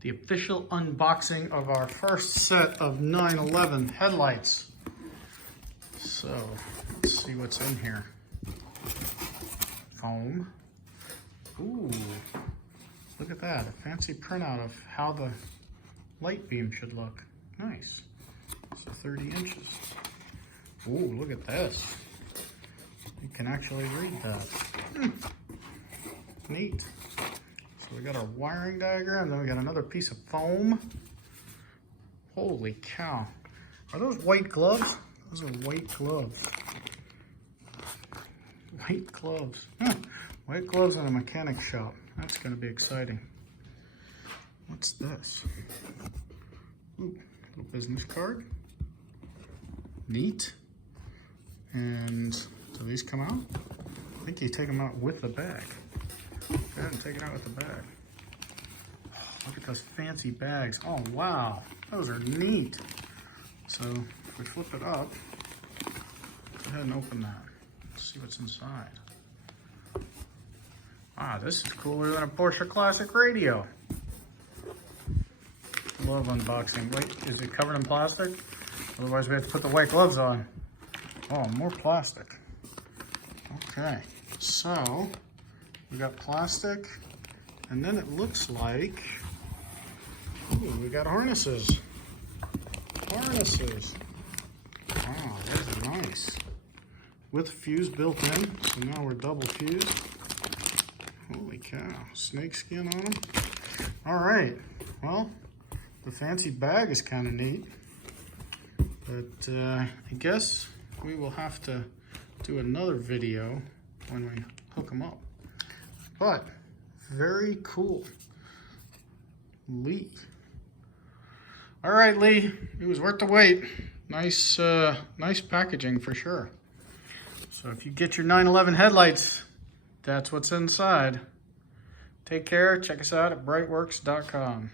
the official unboxing of our first set of 911 headlights. So, let's see what's in here. Foam. Ooh, look at that, a fancy printout of how the light beam should look. Nice. So 30 inches. Ooh, look at this. You can actually read that. Neat. So we got our wiring diagram, then we got another piece of foam. Holy cow. Are those white gloves? Those are white gloves. White gloves. White gloves in a mechanic shop. That's going to be exciting. What's this? Ooh, little business card. Neat. And do these come out? I think you take them out with the bag. Go ahead and take it out with the bag. Oh, look at those fancy bags. Oh, wow. Those are neat. So if we flip it up, go ahead and open that. Let's see what's inside. Ah, this is cooler than a Porsche Classic radio. Love unboxing. Wait, is it covered in plastic? Otherwise we have to put the white gloves on. Oh, more plastic. Okay, so we got plastic, and then it looks like, ooh, we got harnesses. Harnesses. Wow, those are nice. With a fuse built in, so now we're double fused. Holy cow, snake skin on them. All right, well, the fancy bag is kind of neat, but I guess we will have to do another video when we hook them up. But very cool. Lee. All right, Lee, it was worth the wait. Nice, nice packaging for sure. So if you get your 911 headlights, that's what's inside. Take care. Check us out at BreitWerks.com.